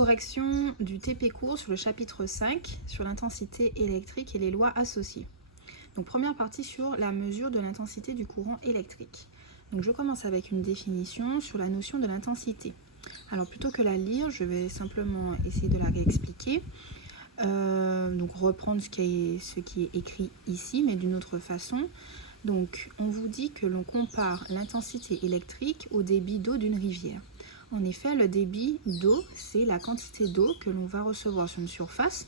Correction du TP court sur le chapitre 5 sur l'intensité électrique et les lois associées. Donc première partie sur la mesure de l'intensité du courant électrique. Donc je commence avec une définition sur la notion de l'intensité. Alors plutôt que la lire, je vais simplement essayer de la réexpliquer. Donc reprendre ce qui est écrit ici, mais d'une autre façon. Donc on vous dit que l'on compare l'intensité électrique au débit d'eau d'une rivière. En effet, le débit d'eau, c'est la quantité d'eau que l'on va recevoir sur une surface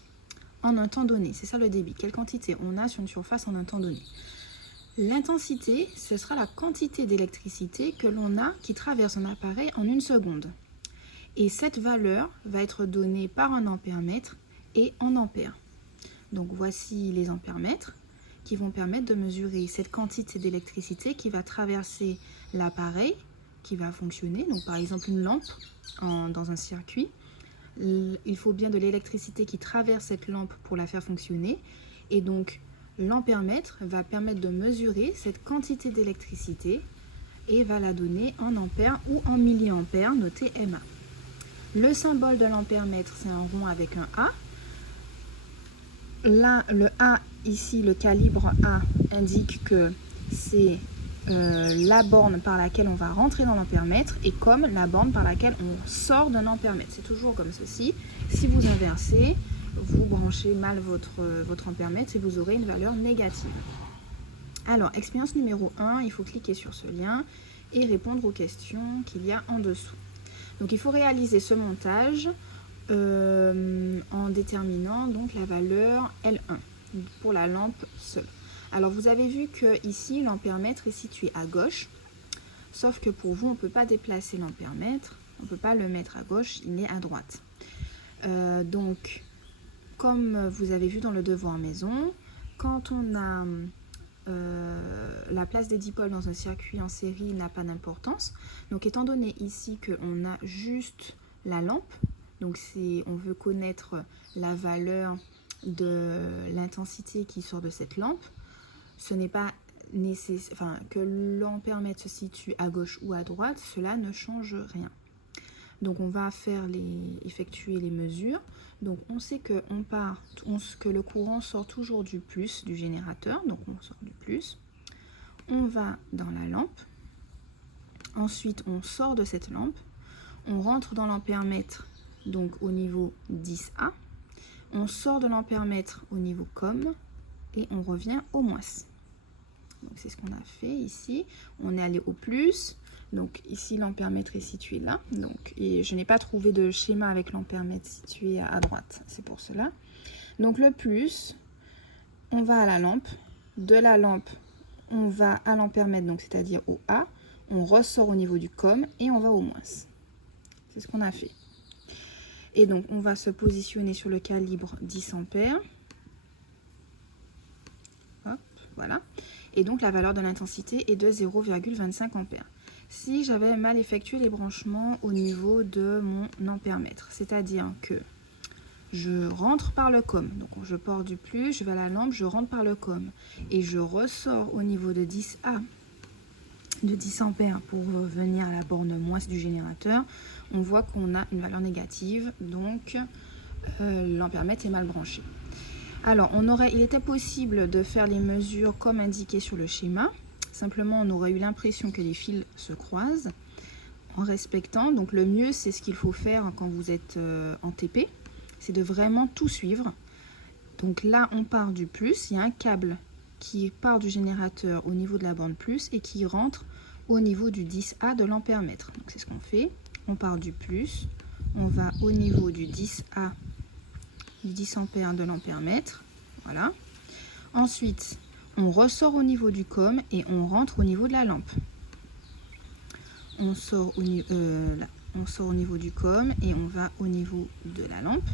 en un temps donné. C'est ça le débit. Quelle quantité on a sur une surface en un temps donné. L'intensité, ce sera la quantité d'électricité que l'on a qui traverse un appareil en une seconde. Et cette valeur va être donnée par un ampère-mètre et en ampères. Donc voici les ampères-mètres qui vont permettre de mesurer cette quantité d'électricité qui va traverser l'appareil qui va fonctionner. Donc par exemple une lampe dans un circuit. Il faut bien de l'électricité qui traverse cette lampe pour la faire fonctionner. Et donc l'ampère-mètre va permettre de mesurer cette quantité d'électricité et va la donner en ampères ou en milliampères, noté MA. Le symbole de l'ampère-mètre, c'est un rond avec un A. Là, le A, ici, le calibre A, indique que c'est la borne par laquelle on va rentrer dans l'ampère-mètre et comme la borne par laquelle on sort d'un ampère-mètre. C'est toujours comme ceci. Si vous inversez, vous branchez mal votre ampère-mètre et vous aurez une valeur négative. Alors, expérience numéro 1, il faut cliquer sur ce lien et répondre aux questions qu'il y a en dessous. Donc, il faut réaliser ce montage en déterminant donc la valeur L1 pour la lampe seule. Alors vous avez vu que ici l'ampère-mètre est situé à gauche, sauf que pour vous on ne peut pas déplacer l'ampère-mètre, on ne peut pas le mettre à gauche, il est à droite. Donc comme vous avez vu dans le devoir maison, quand on a la place des dipôles dans un circuit en série n'a pas d'importance. Donc étant donné ici qu'on a juste la lampe, donc on veut connaître la valeur de l'intensité qui sort de cette lampe, ce n'est pas nécessaire, que l'ampère-mètre se situe à gauche ou à droite, cela ne change rien. Donc on va effectuer les mesures. Donc on sait que le courant sort toujours du plus du générateur, donc on sort du plus. On va dans la lampe. Ensuite on sort de cette lampe. On rentre dans l'ampère-mètre, donc au niveau 10A. On sort de l'ampère-mètre au niveau COM et on revient au moins. Donc c'est ce qu'on a fait ici. On est allé au plus. Donc ici l'ampère-mètre est situé là. Et je n'ai pas trouvé de schéma avec l'ampère-mètre situé à droite. C'est pour cela. Donc le plus, on va à la lampe. De la lampe, on va à l'ampère-mètre, donc c'est-à-dire au A. On ressort au niveau du COM et on va au moins. C'est ce qu'on a fait. Et donc on va se positionner sur le calibre 10 ampères. Hop, voilà. Et donc la valeur de l'intensité est de 0,25 ampères. Si j'avais mal effectué les branchements au niveau de mon ampère-mètre, c'est-à-dire que je rentre par le COM, donc je pars du plus, je vais à la lampe, je rentre par le COM et je ressors au niveau de 10A, de 10 ampères pour venir à la borne moins du générateur, on voit qu'on a une valeur négative, donc l'ampère-mètre est mal branché. Alors, il était possible de faire les mesures comme indiqué sur le schéma. Simplement, on aurait eu l'impression que les fils se croisent en respectant. Donc, le mieux, c'est ce qu'il faut faire quand vous êtes en TP. C'est de vraiment tout suivre. Donc là, on part du plus. Il y a un câble qui part du générateur au niveau de la borne plus et qui rentre au niveau du 10A de l'ampère-mètre. Donc, c'est ce qu'on fait. On part du plus. On va au niveau du 10A. Du 10 ampères de l'ampère-mètre, voilà. Ensuite, on ressort au niveau du COM et on rentre au niveau de la lampe. On sort au niveau du COM et on va au niveau de la lampe.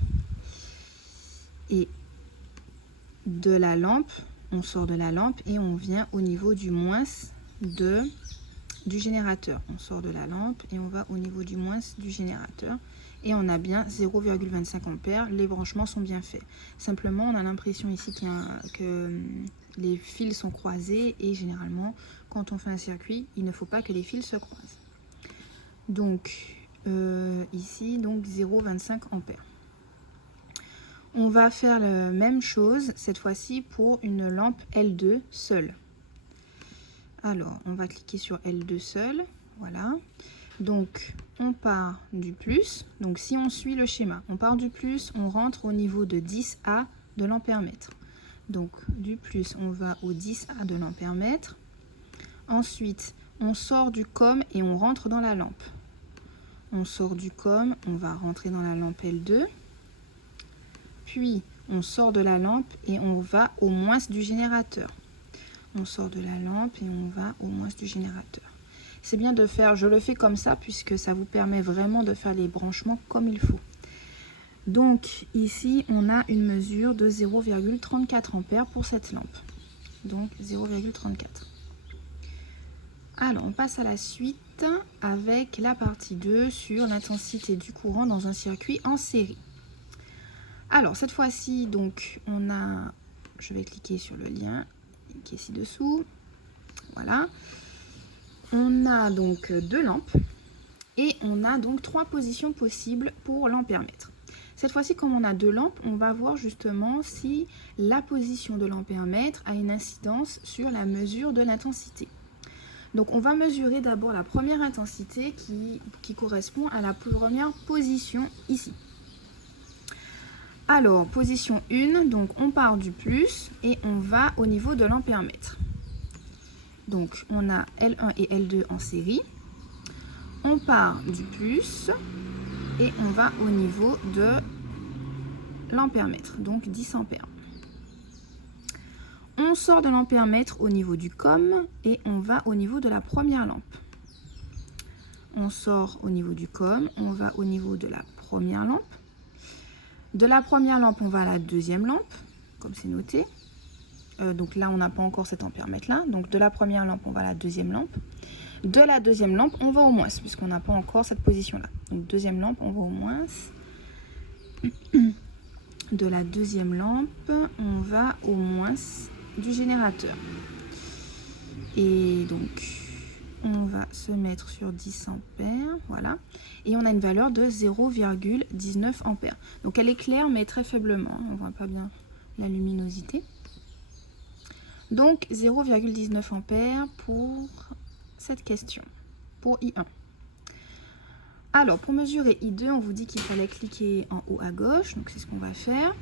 Et de la lampe, on sort de la lampe et on vient au niveau du moins du générateur. On sort de la lampe et on va au niveau du moins du générateur. Et on a bien 0,25 ampères, les branchements sont bien faits. Simplement, on a l'impression ici que les fils sont croisés et généralement, quand on fait un circuit, il ne faut pas que les fils se croisent. Donc, ici donc 0,25 ampères. On va faire la même chose cette fois-ci pour une lampe L2 seule. Alors, on va cliquer sur L2 seul, voilà. Donc, on part du plus. Donc, si on suit le schéma, on part du plus, on rentre au niveau de 10A de l'ampère-mètre. Donc, du plus, on va au 10A de l'ampère-mètre. Ensuite, on sort du COM et on rentre dans la lampe. On sort du COM, on va rentrer dans la lampe L2. Puis, on sort de la lampe et on va au moins du générateur. On sort de la lampe et on va au moins du générateur. C'est bien de faire, je le fais comme ça puisque ça vous permet vraiment de faire les branchements comme il faut. Donc ici, on a une mesure de 0,34 ampères pour cette lampe. Donc 0,34. Alors, on passe à la suite avec la partie 2 sur l'intensité du courant dans un circuit en série. Alors, cette fois-ci, donc, on a, je vais cliquer sur le lien qui est ci-dessous. Voilà. On a donc 2 lampes et on a donc 3 positions possibles pour l'ampère-mètre. Cette fois-ci, comme on a 2 lampes, on va voir justement si la position de l'ampère-mètre a une incidence sur la mesure de l'intensité. Donc, on va mesurer d'abord la première intensité qui correspond à la première position ici. Alors, position 1, donc on part du plus et on va au niveau de l'ampère-mètre. Donc, on a L1 et L2 en série. On part du plus et on va au niveau de l'ampère-mètre, donc 10 ampères. On sort de l'ampère-mètre au niveau du COM et on va au niveau de la première lampe. On sort au niveau du COM, on va au niveau de la première lampe. De la première lampe, on va à la deuxième lampe, comme c'est noté. Donc là, on n'a pas encore cet ampère-mètre là. Donc de la première lampe, on va à la deuxième lampe. De la deuxième lampe, on va au moins, puisqu'on n'a pas encore cette position-là. Donc deuxième lampe, on va au moins. De la deuxième lampe, on va au moins du générateur. Et donc, on va se mettre sur 10 ampères, voilà. Et on a une valeur de 0,19 ampères. Donc elle est claire, mais très faiblement. On ne voit pas bien la luminosité. Donc 0,19 ampères pour cette question, pour I1. Alors pour mesurer I2, on vous dit qu'il fallait cliquer en haut à gauche, donc c'est ce qu'on va faire.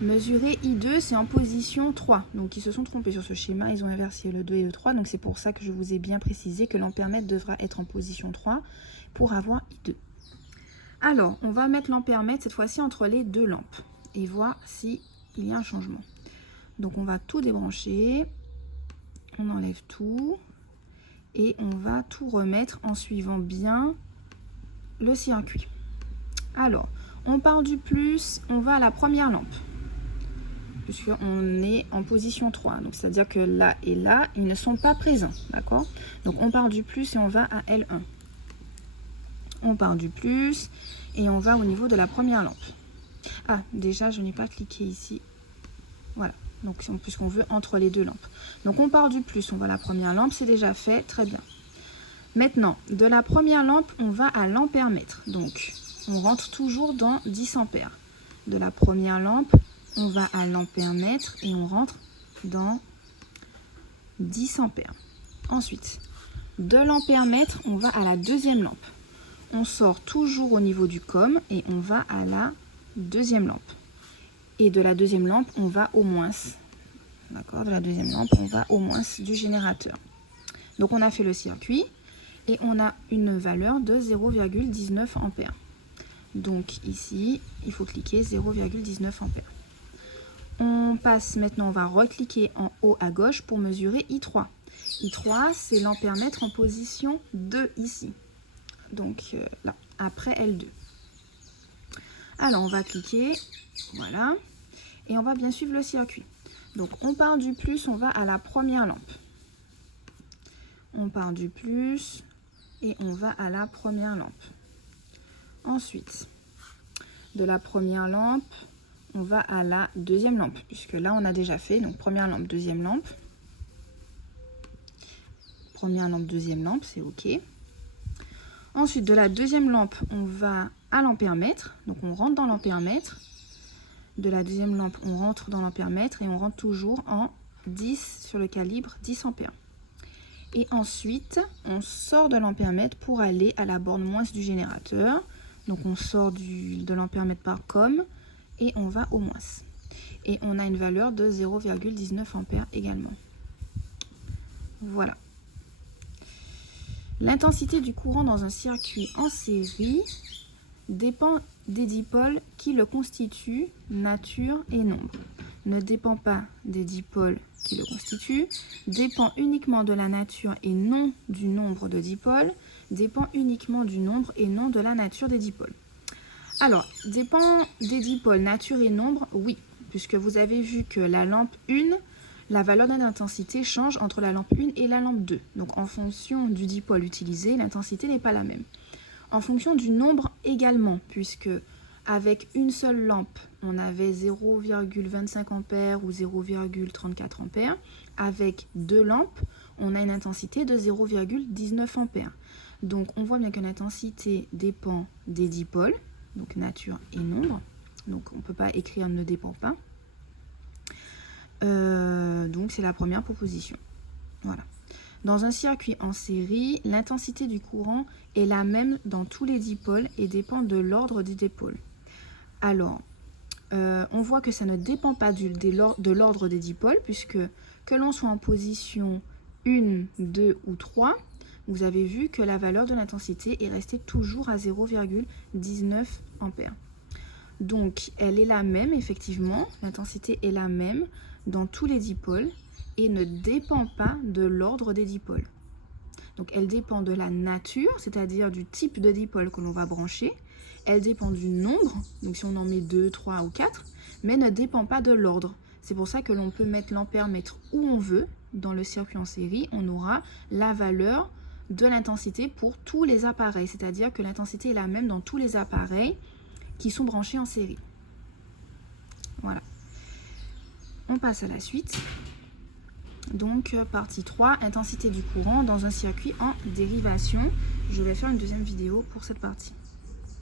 Mesurer I2, c'est en position 3, donc ils se sont trompés sur ce schéma, ils ont inversé le 2 et le 3, donc c'est pour ça que je vous ai bien précisé que l'ampère-mètre devra être en position 3 pour avoir I2. Alors, on va mettre l'ampère-mètre cette fois-ci entre les 2 lampes et voir s'il y a un changement. Donc on va tout débrancher, on enlève tout et on va tout remettre en suivant bien le circuit. Alors, on part du plus, on va à la première lampe, puisqu'on est en position 3, donc c'est-à-dire que là et là, ils ne sont pas présents, d'accord? Donc on part du plus et on va à L1. On part du plus et on va au niveau de la première lampe. Ah, déjà, je n'ai pas cliqué ici. Voilà. Donc, puisqu'on veut entre les 2 lampes. Donc, on part du plus, on va à la première lampe, c'est déjà fait, très bien. Maintenant, de la première lampe, on va à l'ampère-mètre. Donc, on rentre toujours dans 10 ampères. De la première lampe, on va à l'ampère-mètre et on rentre dans 10 ampères. Ensuite, de l'ampère-mètre, on va à la deuxième lampe. On sort toujours au niveau du COM et on va à la deuxième lampe. Et de la deuxième lampe, on va au moins. D'accord, de la deuxième lampe, on va au moins du générateur. Donc, on a fait le circuit et on a une valeur de 0,19 ampères. Donc, ici, il faut cliquer 0,19 ampères. On passe maintenant, on va recliquer en haut à gauche pour mesurer I3. I3, c'est l'ampère-mètre en position 2 ici. Donc, là, après L2. Alors, on va cliquer, voilà, et on va bien suivre le circuit. Donc, on part du plus, on va à la première lampe. On part du plus et on va à la première lampe. Ensuite, de la première lampe, on va à la deuxième lampe, puisque là, on a déjà fait, donc première lampe, deuxième lampe. Première lampe, deuxième lampe, c'est OK. Ensuite, de la deuxième lampe, on va à l'ampère-mètre. Donc, on rentre dans l'ampère-mètre. De la deuxième lampe, on rentre dans l'ampère-mètre et on rentre toujours en 10 sur le calibre 10 ampères. Et ensuite, on sort de l'ampère-mètre pour aller à la borne moins du générateur. Donc, on sort de l'ampère-mètre par com et on va au moins. Et on a une valeur de 0,19 ampères également. Voilà. L'intensité du courant dans un circuit en série dépend des dipôles qui le constituent, nature et nombre. Ne dépend pas des dipôles qui le constituent, dépend uniquement de la nature et non du nombre de dipôles, dépend uniquement du nombre et non de la nature des dipôles. Alors, dépend des dipôles, nature et nombre, oui, puisque vous avez vu que la lampe 1, la valeur d'intensité change entre la lampe 1 et la lampe 2. Donc, en fonction du dipôle utilisé, l'intensité n'est pas la même. En fonction du nombre également, puisque avec une seule lampe, on avait 0,25 ampères ou 0,34 ampères. Avec deux lampes, on a une intensité de 0,19 ampères. Donc, on voit bien que l'intensité dépend des dipôles, donc nature et nombre. Donc, on ne peut pas écrire ne dépend pas. Donc, c'est la première proposition. Voilà. Dans un circuit en série, l'intensité du courant est la même dans tous les dipôles et dépend de l'ordre des dipôles. Alors, on voit que ça ne dépend pas de l'ordre des dipôles, puisque que l'on soit en position 1, 2 ou 3, vous avez vu que la valeur de l'intensité est restée toujours à 0,19 ampères. Donc, elle est la même, effectivement, l'intensité est la même dans tous les dipôles et ne dépend pas de l'ordre des dipôles. Donc, elle dépend de la nature, c'est-à-dire du type de dipôle que l'on va brancher. Elle dépend du nombre, donc si on en met 2, 3 ou 4, mais ne dépend pas de l'ordre. C'est pour ça que l'on peut mettre l'ampère-mètre où on veut. Dans le circuit en série, on aura la valeur de l'intensité pour tous les appareils, c'est-à-dire que l'intensité est la même dans tous les appareils qui sont branchés en série. Voilà. On passe à la suite. Donc, partie 3, intensité du courant dans un circuit en dérivation. Je vais faire une deuxième vidéo pour cette partie.